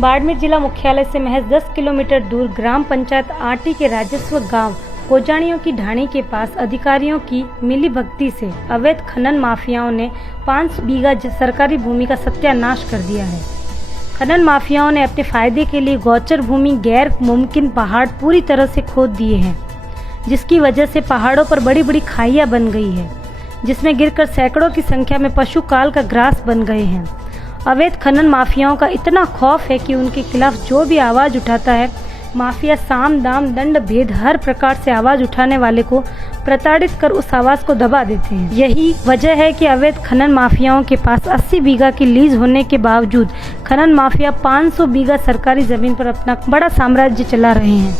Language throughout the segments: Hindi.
बाड़मेर जिला मुख्यालय से महज 10 किलोमीटर दूर ग्राम पंचायत आटी के राजस्व गांव कोजाणियों की ढाणी के पास अधिकारियों की मिलीभगती से अवैध खनन माफियाओं ने 5 बीघा सरकारी भूमि का सत्यानाश कर दिया है। खनन माफियाओं ने अपने फायदे के लिए गोचर भूमि गैर मुमकिन पहाड़ पूरी तरह से खोद दिए हैं, जिसकी वजह से पहाड़ों पर बड़ी बड़ी खाइयां बन गई है, जिसमें गिरकर सैकड़ों की संख्या में पशु काल का ग्रास बन गए हैं। अवैध खनन माफियाओं का इतना खौफ है कि उनके खिलाफ जो भी आवाज उठाता है, माफिया साम दाम दंड भेद हर प्रकार से आवाज उठाने वाले को प्रताड़ित कर उस आवाज को दबा देते हैं। यही वजह है कि अवैध खनन माफियाओं के पास 80 बीघा की लीज होने के बावजूद खनन माफिया 500 बीघा सरकारी जमीन पर अपना बड़ा साम्राज्य चला रहे हैं।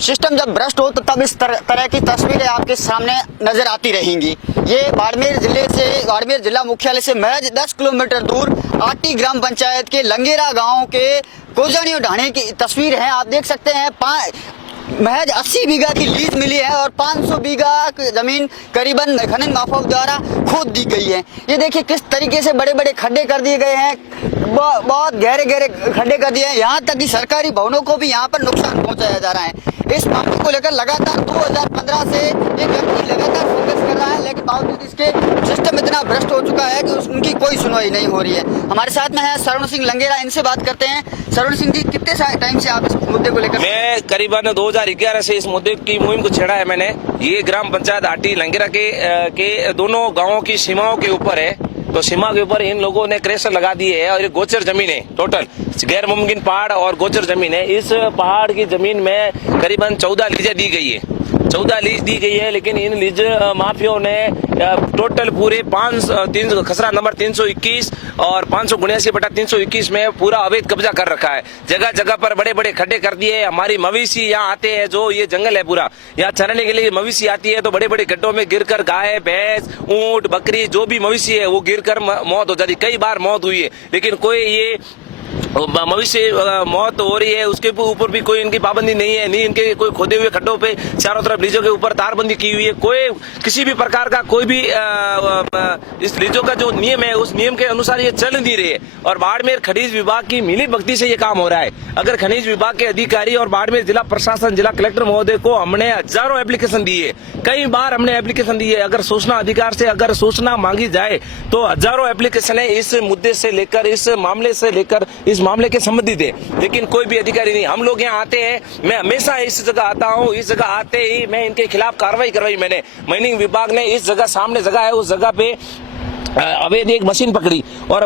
सिस्टम जब भ्रष्ट हो तो तब इस तरह की तस्वीरें आपके सामने नजर आती रहेंगी। ये बाड़मेर जिला मुख्यालय से महज 10 किलोमीटर दूर आटी ग्राम पंचायत के लंगेरा गांव के कोजाणियों ढाणे की तस्वीर है। आप देख सकते हैं महज 80 बीघा की लीज मिली है और 500 बीघा जमीन करीबन खनन माफियाओं द्वारा खोद दी गई है। ये देखिए किस तरीके से बड़े बड़े खड्डे कर दिए गए हैं, बहुत गहरे गहरे खड्डे कर दिए हैं। यहाँ तक कि सरकारी भवनों को भी यहाँ पर नुकसान पहुँचाया जा रहा है। इस मामले को लेकर लगातार 2015 से ये व्यक्ति लगातार फोकस कर रहा है, लेकिन बावजूद इसके सिस्टम इतना भ्रष्ट हो चुका है कि उनकी कोई सुनवाई नहीं हो रही है। हमारे साथ में है सरवण सिंह लंगेरा, इनसे बात करते हैं। सरवण सिंह जी, कितने टाइम से आप इस मुद्दे को लेकर? मैं करीबन 2011 से इस मुद्दे की मुहिम को छेड़ा है मैंने। ये ग्राम पंचायत आटी लंगेरा के दोनों गाँवों की सीमाओं के ऊपर है, तो सीमा के ऊपर इन लोगों ने क्रेशर लगा दिए है और ये गोचर जमीन है, टोटल गैर मुमकिन पहाड़ और गोचर जमीन है। इस पहाड़ की जमीन में करीबन 14 लीजें दी गई है, 14 लीज दी गई है, लेकिन इन लीज माफियों ने टोटल पूरे 3 खसरा नंबर 321 और 579/321 में पूरा अवैध कब्जा कर रखा है। जगह जगह पर बड़े बड़े खड्डे कर दिए। हमारी मवेशी यहाँ आते हैं, जो ये जंगल है पूरा, यहाँ चरने के लिए मवेशी आती है, तो बड़े बड़े गड्ढों में गिरकर गाय भैंस ऊंट बकरी जो भी मवेशी है वो गिरकर मौत हो जाती। कई बार मौत हुई है, लेकिन कोई ये मवेशी मौत हो रही है उसके ऊपर भी कोई इनकी पाबंदी नहीं है, नहीं इनके कोई खोदे हुए खड्डों पे चारों तरफ लीजों के ऊपर तारबंदी की हुई है। कोई किसी भी प्रकार का कोई भी इस लीजों का जो नियम है उस नियम के अनुसार ये चल नहीं रही है। और बाड़मेर खनिज विभाग की मिलीभगती से ये काम हो रहा है। अगर खनिज विभाग के अधिकारी और बाड़मेर जिला प्रशासन, जिला कलेक्टर महोदय को हमने हजारों एप्लीकेशन दी है, कई बार हमने एप्लीकेशन दी है। अगर सूचना अधिकार से अगर सूचना मांगी जाए तो हजारों एप्लीकेशन है इस मुद्दे से लेकर, इस मामले से लेकर, इस मामले के संबंधित है, लेकिन कोई भी अधिकारी नहीं। हम लोग यहाँ आते हैं, मैं हमेशा इस जगह आता हूँ, इस जगह आते ही मैं इनके खिलाफ कार्रवाई करवाई। मैंने माइनिंग विभाग ने इस जगह सामने जगह है, उस जगह पे अवैध एक मशीन पकड़ी और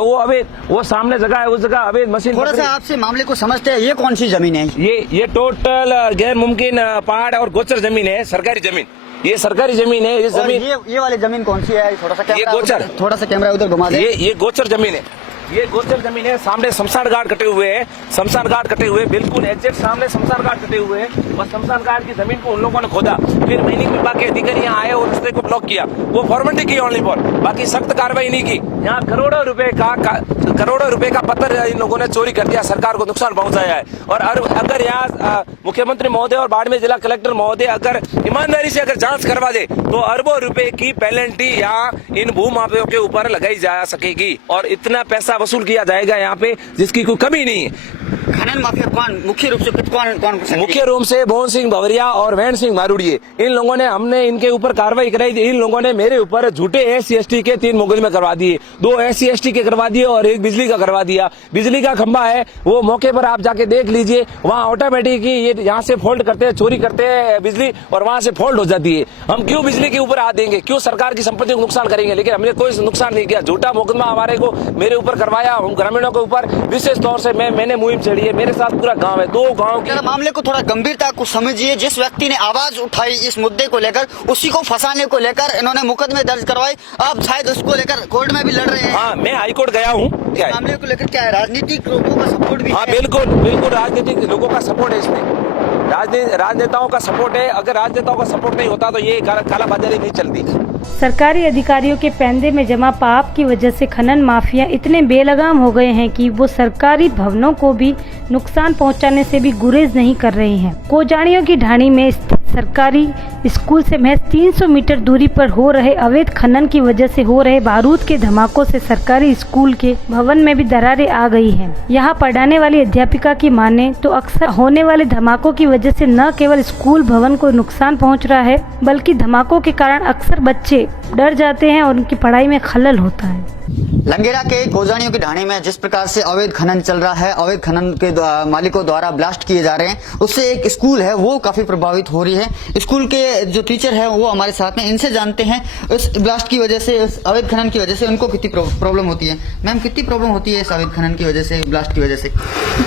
वो सामने जगह है, उस जगह अवैध मशीन। थोड़ा सा आपसे मामले को समझते हैं, ये कौन सी जमीन है? ये टोटल गैर मुमकिन पहाड़ और गोचर जमीन है, सरकारी जमीन। ये सरकारी जमीन है। ये जमीन, ये वाली जमीन कौन सी है? थोड़ा सा कैमरा उधर घुमा दे। ये गोचर जमीन है, ये गोचर जमीन है। सामने शमशान घाट कटे हुए हैं, शमशान घाट कटे हुए बिल्कुल एग्जैक्ट सामने शमशान घाट कटे हुए हैं। और शमशान घाट की जमीन को उन लोगों ने खोदा, फिर माइनिंग विभाग के अधिकारी यहाँ आए और रास्ते को ब्लॉक किया। वो फॉर्मेलिटी की ओनली फॉर, बाकी सख्त कार्रवाई नहीं की। यहाँ करोड़ों रुपए का पत्थर इन लोगों ने चोरी कर दिया, सरकार को नुकसान पहुंचाया है। और अगर यहाँ मुख्यमंत्री महोदय और बाड़मेर जिला कलेक्टर महोदय अगर ईमानदारी से अगर जांच करवा दे तो अरबों रुपए की पेनल्टी यहाँ इन भूमाफियों के ऊपर लगाई जा सकेगी और इतना पैसा वसूल किया जाएगा यहाँ पे जिसकी कोई कमी नहीं है। खनन माफिया कौन मुख्य रूप से कौन? मुख्य रूप से मोहन सिंह भवरिया और वैन सिंह मारूड़िए, इन लोगों ने, हमने इनके ऊपर कार्रवाई कराई। इन लोगों ने मेरे ऊपर झूठे SC/ST के 3 मुकदमे करवा दिए, 2 SC/ST के करवा दिए और 1 बिजली का करवा दिया। बिजली का खंभा है, वो मौके पर आप जाके देख लीजिए, वहाँ ऑटोमेटिक ही ये यहाँ से फॉल्ट करते हैं, चोरी करते हैं बिजली और वहाँ से फॉल्ट हो जाती है। हम क्यों बिजली के ऊपर हाथ देंगे, क्यों सरकार की संपत्ति को नुकसान करेंगे? लेकिन हमने कोई नुकसान नहीं किया। झूठा मुकदमा हमारे को मेरे ऊपर करवाया, हम ग्रामीणों के ऊपर विशेष तौर से मैंने मुहिम छेड़ी है। मेरे साथ पूरा गांव है, 2 गांव के। मामले को थोड़ा गंभीरता को समझिए। जिस व्यक्ति ने आवाज उठाई इस मुद्दे को लेकर, उसी को फंसाने को लेकर इन्होंने मुकदमे दर्ज करवाए। अब शायद उसको लेकर कोर्ट में भी लड़ रहे हैं। हाँ, मैं हाईकोर्ट गया हूँ। क्या मामले को लेकर क्या है? राजनीतिक लोगों का सपोर्ट भी? हाँ, बिल्कुल राजनीतिक लोगों का सपोर्ट है इसमें, राजनेताओं का सपोर्ट है। अगर राजनेताओं का सपोर्ट नहीं होता तो ये कालाबाजारी नहीं चलती। सरकारी अधिकारियों के पैंदे में जमा पाप की वजह से खनन माफिया इतने बेलगाम हो गए हैं कि वो सरकारी भवनों को भी नुकसान पहुंचाने से भी गुरेज नहीं कर रहे हैं। कोजाणियों की ढाणी में स्थित सरकारी स्कूल से महज 300 मीटर दूरी पर हो रहे अवैध खनन की वजह से हो रहे बारूद के धमाकों से सरकारी स्कूल के भवन में भी दरारें आ गई हैं। यहाँ पढ़ाने वाली अध्यापिका की माने तो अक्सर होने वाले धमाकों की वजह से न केवल स्कूल भवन को नुकसान पहुँच रहा है, बल्कि धमाकों के कारण अक्सर बच्चे डर जाते हैं और उनकी पढ़ाई में खलल होता है। लंगेरा के कोजानियों की ढाणी में जिस प्रकार से अवैध खनन चल रहा है, अवैध खनन के मालिकों द्वारा ब्लास्ट किए जा रहे हैं, उससे एक स्कूल है वो काफी प्रभावित हो रही है। स्कूल के जो टीचर है वो हमारे साथ में, इनसे जानते हैं इस ब्लास्ट की वजह से, इस अवैध खनन की वजह से उनको कितनी प्रॉब्लम होती है। मैम, कितनी प्रॉब्लम होती है इस अवैध खनन की वजह से, ब्लास्ट की वजह से?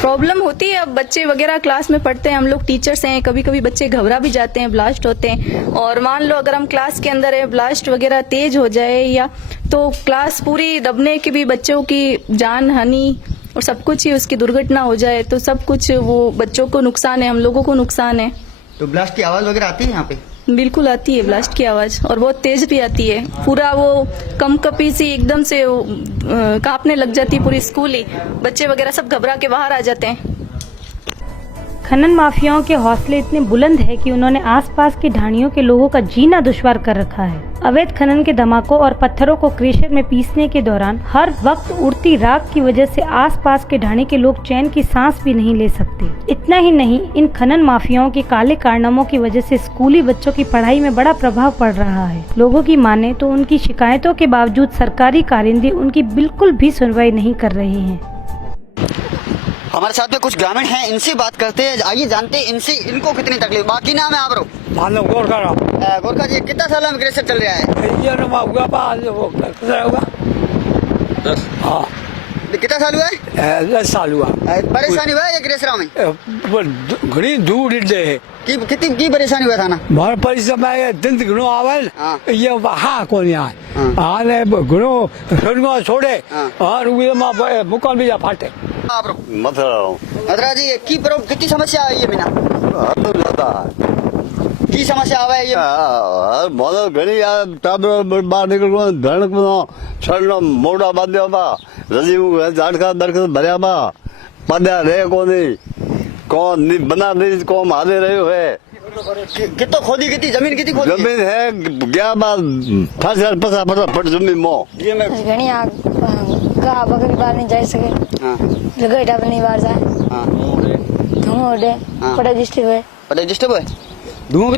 प्रॉब्लम होती है। अब बच्चे वगैरह क्लास में पढ़ते हैं, हम लोग टीचर्स हैं, कभी कभी बच्चे घबरा भी जाते हैं, ब्लास्ट होते हैं। और मान लो अगर हम क्लास के अंदर है, ब्लास्ट वगैरह तेज हो जाए या तो क्लास पूरी दबने की भी बच्चों की जान हानि और सब कुछ ही उसकी दुर्घटना हो जाए तो सब कुछ वो बच्चों को नुकसान है, हम लोगों को नुकसान है। तो ब्लास्ट की आवाज वगैरह आती है यहाँ पे? बिल्कुल आती है ब्लास्ट की आवाज, और बहुत तेज भी आती है। पूरा वो कंपकपी सी एकदम से कांपने लग जाती है पूरी स्कूल ही, बच्चे वगैरह सब घबरा के बाहर आ जाते हैं। खनन माफियाओं के हौसले इतने बुलंद है कि उन्होंने आसपास की ढाणियों के लोगों का जीना दुश्वार कर रखा है। अवैध खनन के धमाकों और पत्थरों को क्रेशर में पीसने के दौरान हर वक्त उड़ती राख की वजह से आसपास के ढाणी के लोग चैन की सांस भी नहीं ले सकते। इतना ही नहीं, इन खनन माफियाओं के काले कारनामों की वजह से स्कूली बच्चों की पढ़ाई में बड़ा प्रभाव पड़ रहा है। लोगों की माने तो उनकी शिकायतों के बावजूद सरकारी कारिंदे उनकी बिल्कुल भी सुनवाई नहीं कर रहे हैं। हमारे साथ में कुछ ग्रामीण हैं, इनसे बात करते हैं, आइए जानते हैं इनसे, इनको कितनी तकलीफ। बाकी नाम है आप रो? गोरखा जी, कितना साल में ग्रेसर चल रहा है? ये होगा 10। हाँ, कितना साल हुआ है? 10 साल हुआ। परेशानी हुआ है ये ग्रेसरा में? घनी दूर है कितनी की परेशानी हुआ था ना? मार परिश्रम दिन घणो आवे ये हाँ को नहीं आने घणो घणो छोड़े और मुकान भी जा फाटे। आप रो? मथुरा जी, कितनी समस्या आई है बिना की समस्या आवे ये? मोदो घणी टाबर बाहर निकल धड़क छड़नो मोड़ा बांध्या बा रजी झाड़का दरखत भरिया बा पद्या रे कोनी कौन नहीं बना नहीं को मारे रहे है। कितो खोदी कितनी जमीन कितनी खोदी? जमीन है गया बा 50 फट जमीन मो ये मैं घणी गा बकरी बाहर नहीं जा सके। हां, लगेटा नहीं बाहर जाए। हां, धुआं उड़े, पड़े डिस्टर्ब है। पड़े डिस्टर्ब है, धुआं